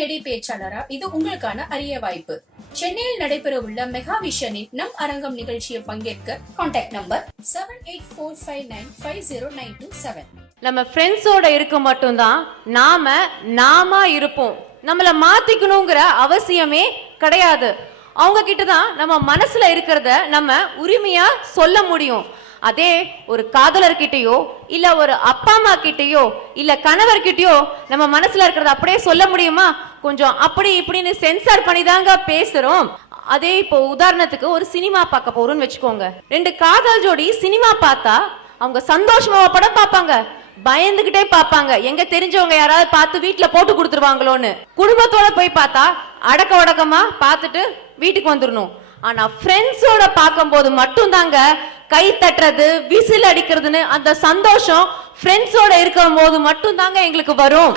மேடை பேச்சாளரா? இது உங்களுக்கான அரிய வாய்ப்பு. சென்னையில் நடைபெற உள்ள மெகா விஷனின் நம் அரங்கம் நிகழ்ச்சியில் பங்கேற்க contact number seven eight four five nine five zero nine two seven நம்ம ஃப்ரெண்ட்ஸோட இருக்க மட்டும்தான் நாம நாம இருப்போம். நம்மள மாத்திக்கணுங்கிற அவசியமே கிடையாது. அவங்க கிட்ட தான் நம்ம மனசுல இருக்கிறத நம்ம உரிமையா சொல்ல முடியும். அதே ஒரு காதலர்கிட்டயோ இல்ல ஒரு அப்பா அம்மா கிட்டயோ இல்ல கணவர்கிட்டயோ நம்ம மனசுல இருக்கிறத அப்படியே சொல்ல முடியுமா? கொஞ்சம் அப்படி இப்படின்னு சென்சார் பண்ணி தாங்க பேசுறோம். அதே இப்போ உதாரணத்துக்கு ஒரு சினிமா பார்க்க போறோம்னு வச்சுக்கோங்க. ரெண்டு காதல் ஜோடி சினிமா பார்த்தா அவங்க சந்தோஷமா படம் பார்ப்பாங்க. பயந்துகிட்டே பார்ப்பாங்க. எங்க தெரிஞ்சவங்க யாராவது பார்த்து வீட்ல போட்டு கொடுத்துருவாங்களோன்னு. குடும்பத்தோட போய் பார்த்தா அடக்க உடக்கமா பார்த்துட்டு வீட்டுக்கு வந்துடணும் ஆனா ஃப்ரெண்ட்ஸோட பார்க்கும்போது மட்டும்தாங்க கை தட்டுறது விசில் அடிக்கிறதுன்னு அந்த சந்தோஷம் ஃப்ரெண்ட்ஸோட இருக்கும் போது மட்டும்தாங்க எங்களுக்கு வரும்.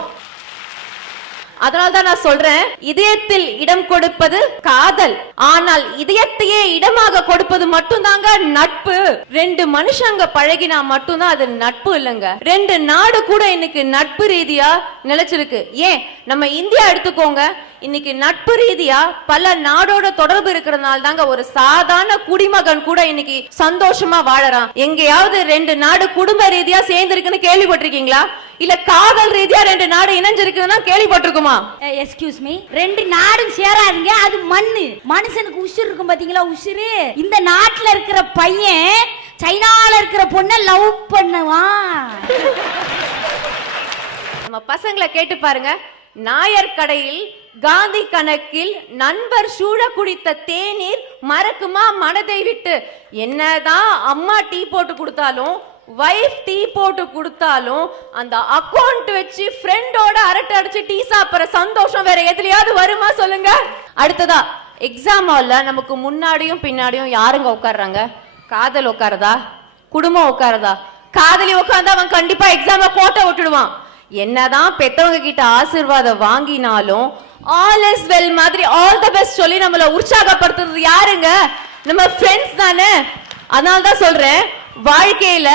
அதனால தான் நான் சொல்றேன் இதயத்தில் இடம் கொடுப்பது காதல். ஆனால் இதயத்தையே இடமாக கொடுப்பது மட்டும்தாங்க நட்பு. ரெண்டு மனுஷங்க பழகினா மட்டும்தான் அது நட்பு இல்லைங்க. ரெண்டு நாடு கூட இன்னைக்கு நட்பு ரீதியா நிலைச்சிருக்கு. ஏன்? நம்ம இந்தியா எடுத்துக்கோங்க. இன்னைக்கு நட்பு ரீதியா பல நாடோட தொடர்பு இருக்கிறதுனால தாங்க ஒரு சாதாரண குடிமகன் கூட இன்னைக்கு சந்தோஷமா வாழறான். எங்கேயாவது ரெண்டு நாடு குடும்ப ரீதியா சேர்ந்து இருக்குன்னு கேள்விப்பட்டிருக்கீங்களா? இல்ல காதல் ரீதியா ரெண்டு நாடு இணைஞ்சிருக்குன்னா கேள்விப்பட்டிருக்குமா? எஸ்கியூஸ் மீ ரெண்டு நாடும் சேராதுங்க அது மண்ணு. மனுஷனுக்கு உசுர் இருக்கும் பாத்தீங்களா உசுரு? இந்த நாட்டுல இருக்கிற பையன் சைனால இருக்கிற பொண்ணை லவ் பண்ணுவான். நம்ம பசங்களை கேட்டு பாருங்க. நாயர் கடையில் காந்தி கணக்கில் நண்பர் சூழ குடித்த தேநீர் மறக்குமா மனதை விட்டு? என்னதான் அம்மா டீ போட்டு கொடுத்தாலும் வைஃப் டீ போட்டு கொடுத்தாலும் அந்த அக்கௌண்ட் வச்சு ஃப்ரெண்டோட அரட்டை அடிச்சு டீ சாப்பிட்ற சந்தோஷம் வேற எதுலயாவது வருமா சொல்லுங்க. அடுத்ததா எக்ஸாம் ஹால்ல நமக்கு முன்னாடியும் பின்னாடியும் யாருங்க உட்கார்றாங்க? காதல் உட்காருதா? குடும்பம் உட்காருதா? காதலி உட்கார்ந்தா அவன் கண்டிப்பா எக்ஸாம போட்ட விட்டுடுவான். என்னதான் பெத்தவங்க கிட்ட ஆசீர்வாதம் வாங்கினாலும் ஆல் இஸ் வெல் மாதிரி ஆல் த பெஸ்ட் சொல்லி நம்மள உற்சாகப்படுத்துறது யாருங்க? நம்ம ஃப்ரெண்ட்ஸ் தானே. அதனால தான் சொல்றேன் வாழ்க்கையில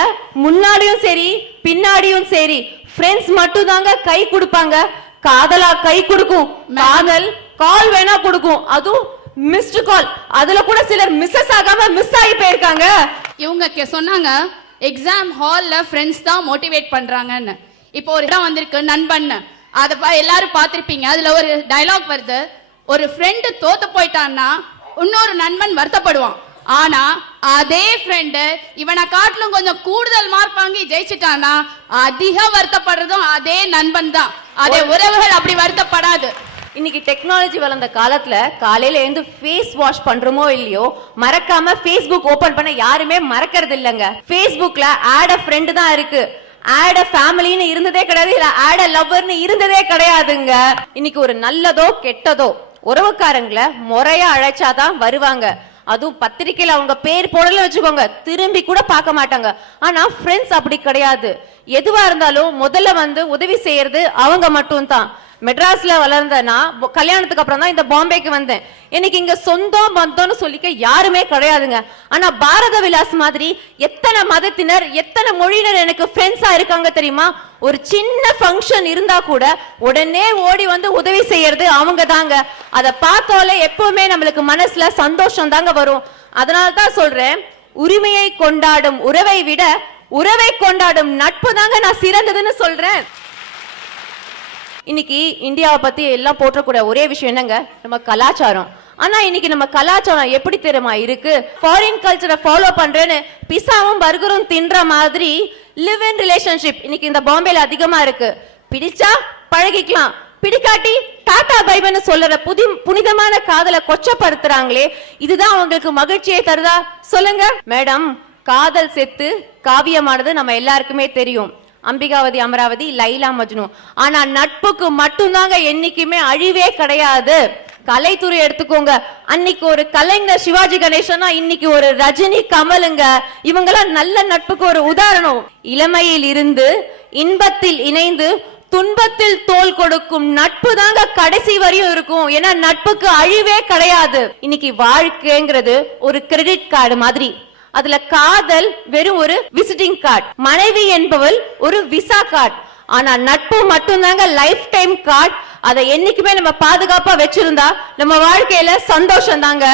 முன்னாடியும் சரி பின்னாடியும் சரி ஃப்ரெண்ட்ஸ் மட்டும் தாங்க கை கொடுப்பாங்க. காதலா கை கொடுக்கும். காதல் கால் வேணா கொடுக்கும். அதுவும் மிஸ்டு கால் அதுல கூட சிலர் மிஸ்ஸஸ் ஆகாம மிஸ் ஆகி போயிருக்காங்க. இவங்க கே- சொன்னாங்க எக்ஸாம் ஹால்ல ஃப்ரெண்ட்ஸ் தான் மோட்டிவேட் பண்றாங்கன்னு. இப்போ ஒரு இடம் வந்திருக்கு நண்பன் அதை பா எல்லாரும் பார்த்துருப்பீங்க. அதுல ஒரு டைலாக் வருது. ஒரு ஃப்ரெண்டு தோத்து போயிட்டான்னா இன்னொரு நண்பன் வருத்தப்படுவான். ஆனா அதே ஃப்ரெண்டு இவனை காட்டிலும் கொஞ்சம் கூடுதல் மார்க் வாங்கி ஜெயிச்சிட்டானா அதிக வருத்தப்படுறதும் அதே நண்பன் தான். அதே உறவுகள் அப்படி வருத்தப்படாது. இன்னைக்கு டெக்னாலஜி வளர்ந்த காலத்துல காலையில எழுந்து ஃபேஸ் வாஷ் பண்றோமோ இல்லையோ மறக்காம ஃபேஸ்புக் ஓபன் பண்ண யாருமே மறக்கிறது இல்லைங்க. ஃபேஸ்புக்ல ஆட் அ ஃப்ரெண்ட் தான் இருக்கு. ஆட் ஃபேமிலின்னு இருந்ததே கிடையாது இல்ல ஆட் லவ்வர்னு இருந்ததே கிடையாதுங்க. இன்னைக்கு ஒரு நல்லதோ கெட்டதோ உறவுக்காரங்களை முறையா அழைச்சாதான் வருவாங்க. அதுவும் பத்திரிக்கையில அவங்க பேர் போடல வச்சுக்கோங்க. திரும்பி கூட பார்க்க மாட்டாங்க. ஆனா ஃப்ரெண்ட்ஸ் அப்படி கிடையாது. எதுவா இருந்தாலும் முதல்ல வந்து உதவி செய்யறது அவங்க மட்டும் தான் மெட்ராஸ்ல வளர்ந்த நான் கல்யாணத்துக்கு அப்புறம் தான் இந்த பாம்பேக்கு வந்தேன். எனக்கு இங்க சொந்தம் பந்தம்னு சொல்லிக்க யாருமே கிடையாதுங்க. ஆனா பாரத விலாஸ் மாதிரி எத்தனை மதத்தினர் எத்தனை மொழியினர் எனக்கு ஃப்ரெண்ட்ஸா இருக்காங்க தெரியுமா? ஒரு சின்ன ஃபங்க்ஷன் இருந்தா கூட உடனே ஓடி வந்து உதவி செய்யறது அவங்க தாங்க. அதை பார்த்தாலே எப்பவுமே நம்மளுக்கு மனசுல சந்தோஷம் தாங்க வரும். அதனால தான் சொல்றேன் உரிமையை கொண்டாடும் உறவை விட உறவை கொண்டாடும் நட்பு தாங்க நான் சிறந்ததுன்னு சொல்றேன். இன்னைக்கு இந்தியாவை பத்தி எல்லாம் போற்றக்கூடிய ஒரே விஷயம் என்னங்க? நம்ம கலாச்சாரம். ஆனா இன்னைக்கு நம்ம கலாச்சாரம் எப்படி தெரியுமா இருக்கு? ஃபாரின் கல்ச்சரை ஃபாலோ பண்றேன்னு பிசாவும் பர்கரும் தின்ற மாதிரி லிவ் இன் ரிலேஷன்ஷிப் இன்னைக்கு இந்த பாம்பேல அதிகமா இருக்கு. பிடிச்சா பழகிக்கலாம். பிடிக்காட்டி டாடா பைபன்னு சொல்லுற புதி புனிதமான காதலை கொச்சப்படுத்துறாங்களே. இதுதான் அவங்களுக்கு மகிழ்ச்சியை தருதா? சொல்லுங்க. மேடம் காதல் செத்து காவியமானது நம்ம எல்லாருக்குமே தெரியும். அம்பிகாவதி அமராவதி லைலா மஜ்னு. ஆனா நட்புக்கு மட்டும்தாங்க என்னைக்குமே அழிவே கிடையாது. கலைத்துறை எடுத்துக்கோங்க. அன்னைக்கு ஒரு கலைஞர் சிவாஜி கணேசனா இன்னைக்கு ஒரு ரஜினி கமலுங்க. இவங்கெல்லாம் நல்ல நட்புக்கு ஒரு உதாரணம். இளமையில் இருந்து இன்பத்தில் இணைந்து துன்பத்தில் தோல் கொடுக்கும் நட்பு தாங்க கடைசி வரையும் இருக்கும். ஏன்னா நட்புக்கு அழிவே கிடையாது. இன்னைக்கு வாழ்க்கைங்கிறது ஒரு கிரெடிட் கார்டு மாதிரி. அதுல காதல் வெறும் ஒரு விசிட்டிங் கார்டு மனைவி என்பவள் ஒரு விசா கார்டு ஆனா நட்பு மட்டும்தாங்க லைஃப் டைம் கார்டு அதை என்னைக்குமே நம்ம பாதுகாப்பா வச்சிருந்தா நம்ம வாழ்க்கையில சந்தோஷம் தாங்க